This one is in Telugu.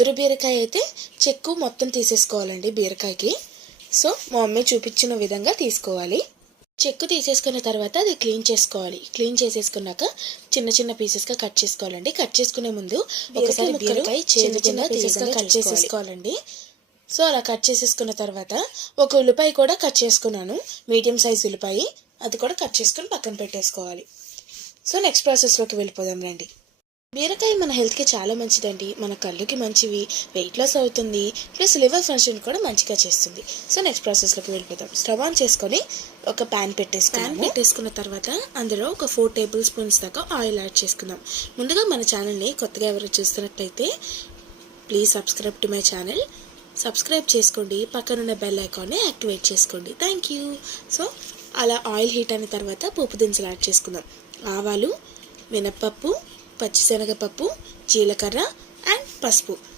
ముదురు బీరకాయ అయితే చెక్కు మొత్తం తీసేసుకోవాలండి బీరకాయకి. సో మా మమ్మీ చూపించిన విధంగా తీసుకోవాలి. చెక్కు తీసేసుకున్న తర్వాత అది క్లీన్ చేసుకోవాలి. క్లీన్ చేసేసుకున్నాక చిన్న చిన్న పీసెస్గా కట్ చేసుకోవాలండి. కట్ చేసుకునే ముందు ఒకసారి బీరకాయ చిన్న చిన్న పీసెస్గా కట్ చేసేసుకోవాలండి సో అలా కట్ చేసేసుకున్న తర్వాత ఒక ఉల్లిపాయ కూడా కట్ చేసుకున్నాను. మీడియం సైజ్ ఉల్లిపాయ. అది కూడా కట్ చేసుకుని పక్కన పెట్టేసుకోవాలి. సో నెక్స్ట్ ప్రాసెస్లోకి వెళ్ళిపోదాం రండి. బీరకాయ మన హెల్త్కి చాలా మంచిదండి. మన కళ్ళుకి మంచివి వెయిట్ లాస్ అవుతుంది ప్లస్ లివర్ ఫంక్షన్ కూడా మంచిగా చేస్తుంది. సో నెక్స్ట్ ప్రాసెస్లోకి వెళ్ళిపోతాం స్టవ్ ఆన్ చేసుకొని ఒక ప్యాన్ పెట్టేసి ప్యాన్ పెట్టేసుకున్న తర్వాత అందులో ఒక ఫోర్ టేబుల్ స్పూన్స్ దాకా ఆయిల్ యాడ్ చేసుకుందాం. ముందుగా మన ఛానల్ని కొత్తగా ఎవరు చూస్తున్నట్లయితే please subscribe to my channel. Subscribe చేసుకోండి. పక్కనున్న బెల్ ఐకాన్ని యాక్టివేట్ చేసుకోండి. Thank you. సో అలా ఆయిల్ హీట్ అయిన తర్వాత పోపు దినుసులు యాడ్ చేసుకుందాం. ఆవాలు మినప్పప్పు పచ్చిశనగపప్పు జీలకర్ర అండ్ పసుపు.